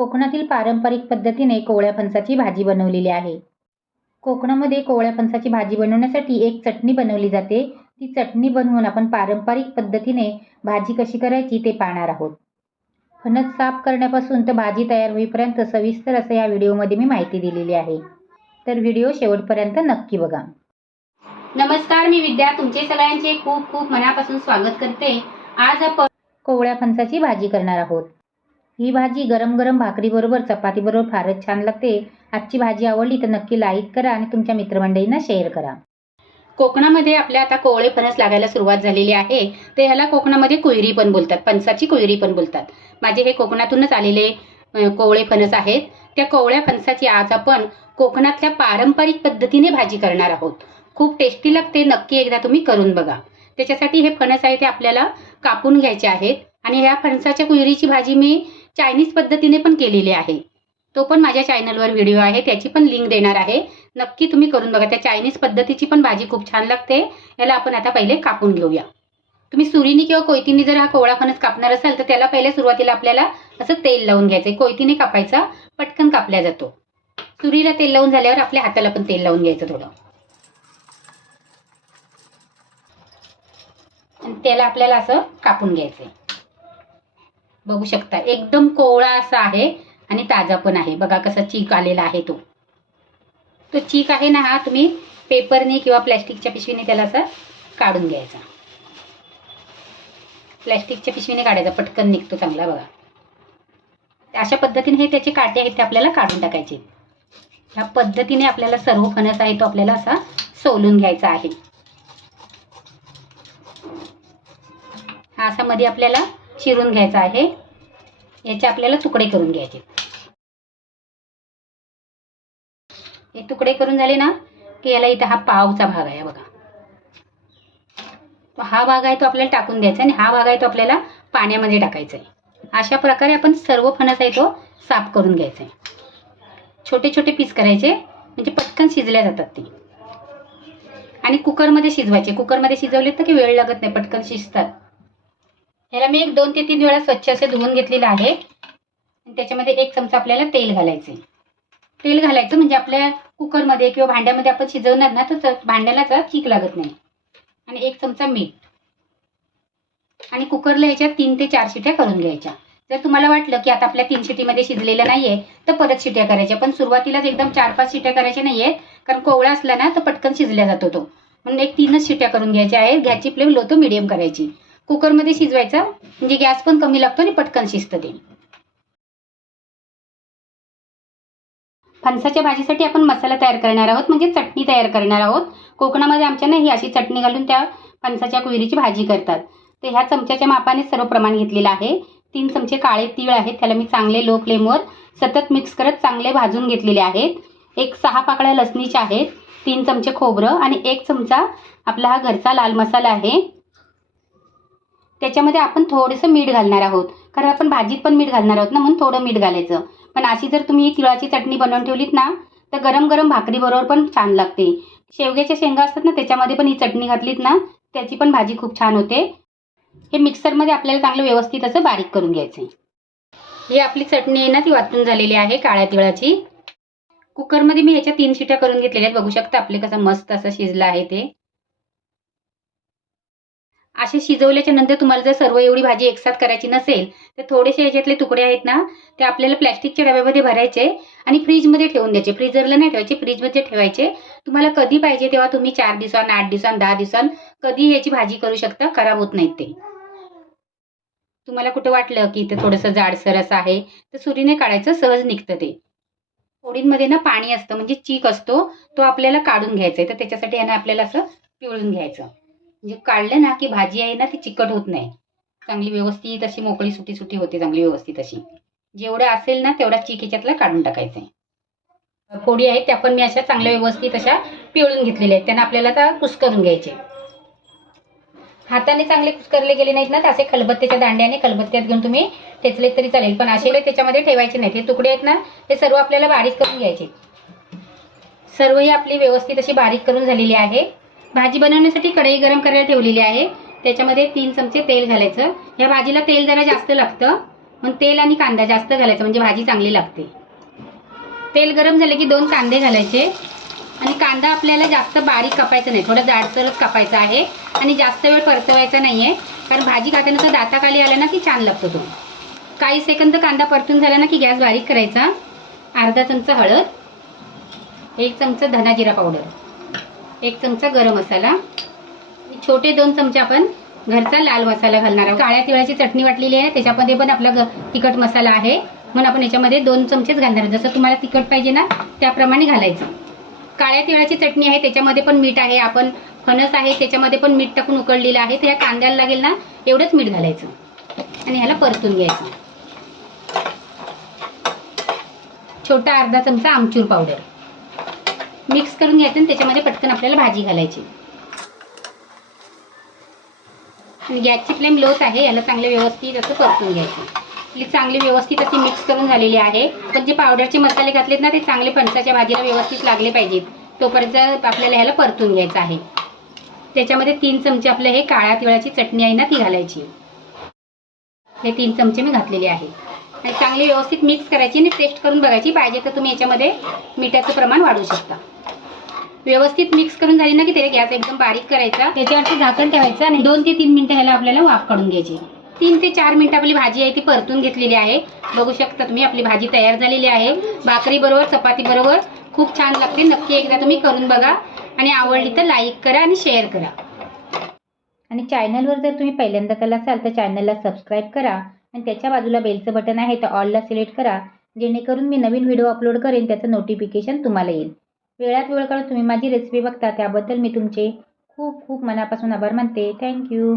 कोकणातील पारंपरिक पद्धतीने कोवळ्या फणसाची भाजी बनवलेली आहे. कोकणामध्ये कोवळ्या फणसाची भाजी बनवण्यासाठी एक चटणी बनवली जाते. ती चटणी बनवून आपण पारंपरिक पद्धतीने भाजी कशी करायची ते पाहणार आहोत. फणस साफ करण्यापासून तर भाजी तयार होईपर्यंत सविस्तर असं या व्हिडिओमध्ये मी माहिती दिलेली आहे. तर व्हिडिओ शेवटपर्यंत नक्की बघा. नमस्कार मी विद्या. तुमचे सगळ्यांचे खूप खूप मनापासून स्वागत करते. आज आपण कोवळ्या फणसाची भाजी करणार आहोत. ही भाजी गरम गरम भाकरीबरोबर चपातीबरोबर फारच छान लागते. आजची भाजी आवडली तर नक्की लाईक करा आणि तुमच्या मित्रमंडळींना शेअर करा. कोकणामध्ये आपल्या आता कोवळे फणस लागायला सुरुवात झालेली आहे. ते ह्याला कोकणामध्ये कुयरी पण बोलतात फणसाची कुयरी पण बोलतात. माझे हे कोकणातूनच आलेले कोवळे फणस आहेत. त्या कोवळ्या फणसाची आज आपण कोकणातल्या पारंपरिक पद्धतीने भाजी करणार आहोत. खूप टेस्टी लागते नक्की एकदा तुम्ही करून बघा. त्याच्यासाठी हे फणस आहे ते आपल्याला कापून घ्यायचे आहेत. आणि ह्या फणसाच्या कुयरीची भाजी मी चायनीज पद्धतीने पण केलेली आहे. तो पण माझ्या चॅनलवर व्हिडिओ आहे. त्याची पण लिंक देणार आहे. नक्की तुम्ही करून बघा. त्या चायनीज पद्धतीची पण भाजी खूप छान लागते. याला आपण आता पहिले कापून घेऊया. तुम्ही सुरीने किंवा कोयतीने जर हा कोवळा फणस कापणार असाल तर त्याला पहिले सुरुवातीला आपल्याला असं तेल लावून घ्यायचं कोयतीने कापायचा पटकन कापल्या जातो. सुरीला तेल लावून झाल्यावर आपल्या हाताला पण तेल लावून घ्यायचं थोडं. आणि त्याला आपल्याला असं कापून घ्यायचंय. बघू शकता. एकदम कोवळा असा आहे आणि ताजा पण आहे. बघा कसा चीक आलेला आहे तो. तो चीक आहे ना हा तुम्ही पेपरने किंवा प्लॅस्टिकच्या पिशवीने त्याला असं काढून घ्यायचा. प्लॅस्टिकच्या पिशवीने काढायचा. पटकन निघतो चांगला बघा. अशा पद्धतीने हे त्याचे काटे आहेत ते आपल्याला काढून टाकायचे. ह्या पद्धतीने आपल्याला सर्व फणस आहे तो आपल्याला असा सोलून घ्यायचा आहे. हा असा मध्ये आपल्याला चिरून घ्यायचा आहे. याचे आपल्याला तुकडे करून घ्यायचे. हे तुकडे करून झाले ना की याला इथं हा पावचा भाग आहे बघा. तो हा भाग आहे तो आपल्याला टाकून द्यायचा आणि हा भाग आहे तो आपल्याला पाण्यामध्ये टाकायचा आहे. अशा प्रकारे आपण सर्व फणस आहे तो साफ करून घ्यायचा आहे. छोटे छोटे पीस करायचे म्हणजे पटकन शिजल्या जातात ते. आणि कुकरमध्ये शिजवायचे. कुकरमध्ये शिजवले तर की वेळ लागत नाही पटकन शिजतात. ह्याला मी एक दोन ते तीन वेळा स्वच्छ असे धुवून घेतलेलं आहे. त्याच्यामध्ये एक चमचा आपल्याला तेल घालायचे तेल घालायचं म्हणजे आपल्या कुकरमध्ये किंवा भांड्यामध्ये आपण शिजवणार ना तर भांड्याला तर चीक लागत नाही. आणि एक चमचा मीठ. आणि कुकरला याच्या तीन ते चार शिट्या करून घ्यायच्या. जर तुम्हाला वाटलं की आता आपल्या तीन शिटीमध्ये शिजलेलं नाहीये तर परत शिट्या करायच्या. पण सुरुवातीलाच एकदम चार पाच शिट्या करायच्या नाहीये कारण कोवळा असला ना तर पटकन शिजल्या जातो तो. म्हणून एक तीनच शिट्या करून घ्यायच्या आहेत. गॅसची फ्लेम लो तो मिडियम करायची. कुकरमध्ये शिजवायचा. म्हणजे गॅस पण कमी लागतो आणि पटकन शिजतं ते. फणसाच्या भाजीसाठी आपण मसाला तयार करणार आहोत. म्हणजे चटणी तयार करणार आहोत. कोकणामध्ये आमच्या ना ही अशी चटणी घालून त्या फणसाच्या कुहिरीची भाजी करतात. तर ह्या चमच्याच्या मापाने सर्व प्रमाण घेतलेलं आहे. तीन चमचे काळे तीळ आहेत. त्याला मी चांगले लो फ्लेमवर सतत मिक्स करत चांगले भाजून घेतलेले आहेत. एक सहा पाकळ्या लसणीच्या आहेत. तीन चमचे खोबरं आणि एक चमचा आपला हा घरचा लाल मसाला आहे. त्याच्यामध्ये आपण थोडंसं मीठ घालणार आहोत. कारण आपण भाजीत पण मीठ घालणार आहोत ना म्हणून थोडं मीठ घालायचं. पण अशी जर तुम्ही तिळाची चटणी बनवून ठेवलीत ना तर गरम गरम भाकरीबरोबर पण छान लागते. शेवग्याच्या शेंगा असतात ना त्याच्यामध्ये पण ही चटणी घातलीत ना त्याची पण भाजी खूप छान होते. हे मिक्सरमध्ये आपल्याला चांगलं व्यवस्थित असं बारीक करून घ्यायचं ही आपली चटणी आहे ना ती वाटून झालेली आहे काळ्या तिळाची. कुकरमध्ये मी ह्याच्या तीन शिट्या करून घेतलेल्या आहेत. बघू शकता आपले कसं मस्त असं शिजलं आहे ते. असे शिजवल्याच्या नंतर तुम्हाला जर सर्व एवढी भाजी एकसाथ करायची नसेल तर थोडेसे याच्यातले तुकडे आहेत ना ते आपल्याला प्लॅस्टिकच्या डब्यामध्ये भरायचे आणि फ्रीजमध्ये ठेवून द्यायचे. फ्रीजरला नाही ठेवायचे फ्रीजमध्ये ठेवायचे. तुम्हाला कधी पाहिजे तेव्हा तुम्ही चार दिवसांना आठ दिवसांना दहा दिवसांना कधी याची भाजी करू शकता खराब होत नाहीत ते. तुम्हाला कुठं वाटलं की इथं थोडंसं जाडसर असं आहे तर सुरीने काढायचं सहज निघतं ते. फोडींमध्ये ना पाणी असतं म्हणजे चीक असतो तो आपल्याला काढून घ्यायचा आहे तर त्याच्यासाठी यानं आपल्याला असं पिळून घ्यायचं. म्हणजे काढलं ना की भाजी आहे ना ती चिकट होत नाही. चांगली व्यवस्थित अशी मोकळी सुटी सुटी होते चांगली व्यवस्थित अशी. जेवढं असेल ना तेवढा चीक ह्याच्यातला काढून टाकायचं आहे फोडी आहेत त्या पण मी अशा चांगल्या व्यवस्थित अशा पिळून घेतलेल्या आहेत. त्यांना आपल्याला आता कुस्करून घ्यायचे. हाताने चांगले कुस्करले गेले नाहीत ना तर असे खलबत्त्याच्या दांड्याने खलबत्त्यात घेऊन तुम्ही ठेचले तरी चालेल. पण असे त्याच्यामध्ये ठेवायचे नाहीत. हे तुकडे आहेत ना ते सर्व आपल्याला बारीक करून घ्यायचे. सर्व ही आपली व्यवस्थित अशी बारीक करून झालेली आहे. भाजी बनवण्यासाठी कढई गरम करायला ठेवलेली आहे. त्याच्यामध्ये तीन चमचे तेल घालायचं. या भाजीला तेल जरा जास्त लागतं. मग तेल आणि कांदा जास्त घालायचा म्हणजे भाजी चांगली लागते. तेल गरम झाले की दोन कांदे घालायचे. आणि कांदा आपल्याला जास्त बारीक कापायचा नाही थोडं जाडसरच कापायचा आहे. आणि जास्त वेळ परतवायचा नाही आहे कारण भाजी खाताना दाताखाली आला ना की छान लागतो तो. काही सेकंद कांदा परतून झाला ना की गॅस बारीक करायचा. अर्धा चमचा हळद एक चमचा धना जिरा पावडर. एक चमचा गरम मसाला. छोटे दोन चमचे आपण घरचा लाल मसाला घालणार आहोत. काळ्या तिळाची चटणी वाटलेली आहे. त्याच्यामध्ये पण आपला ग- तिखट मसाला आहे. म्हणून आपण याच्यामध्ये दोन चमचेच घालणार आहोत. जसं तुम्हाला तिखट पाहिजे ना त्याप्रमाणे घालायचं. काळ्या तिळाची चटणी आहे. त्याच्यामध्ये पण मीठ आहे. आपण फणस आहे. त्याच्यामध्ये पण मीठ टाकून उकळलेलं आहे. तर कांद्याला लागेल ना एवढंच मीठ घालायचं. आणि ह्याला परतून घ्यायचं. छोटा अर्धा चमचा आमचूर पावडर. मिक्स करून घ्यायचं आणि त्याच्यामध्ये पटकन आपल्याला भाजी घालायची. आणि गॅसची फ्लेम लोच आहे याला चांगले व्यवस्थित असं परतून घ्यायचं. आपली चांगली व्यवस्थित अशी मिक्स करून झालेली आहे. पण जे पावडरचे मसाले घातलेत ना ते चांगले फणसाच्या भाजीला व्यवस्थित लागले पाहिजेत. तोपर्यंत आपल्याला ह्याला परतून घ्यायचं आहे. त्याच्यामध्ये तीन चमचे आपलं हे काळ्या तिळाची चटणी आहे ना ती घालायची. हे तीन चमचे मी घातलेले आहे आणि चांगली व्यवस्थित मिक्स करायची आणि टेस्ट करून बघायची. पाहिजे तर तुम्ही याच्यामध्ये मिठाचं प्रमाण वाढवू शकता. व्यवस्थित मिक्स करून झाली ना की ते गॅस एकदम बारीक करायचा. त्याच्यावरती झाकण ठेवायचं आणि दोन ते तीन मिनिटं ह्याला आपल्याला वाफ काढून घ्यायची. तीन ते चार मिनिटं आपली भाजी आहे ती परतून घेतलेली आहे. बघू शकता तुम्ही आपली भाजी तयार झालेली आहे. भाकरी बरोबर चपाती बरोबर खूप छान लागते. नक्की एकदा तुम्ही करून बघा. आणि आवडली तर लाईक करा आणि शेअर करा. आणि चॅनलवर जर तुम्ही पहिल्यांदा त्याला असाल तर चॅनलला सबस्क्राईब करा. आणि त्याच्या बाजूला बेलचं बटन आहे तर ऑलला सिलेक्ट करा. जेणेकरून मी नवीन व्हिडिओ अपलोड करेन त्याचं नोटिफिकेशन तुम्हाला येईल. वेळात वेळ काढून तुम्ही माझी रेसिपी बघता त्याबद्दल मी तुमचे खूप खूप मनापासून आभार मानते. थँक्यू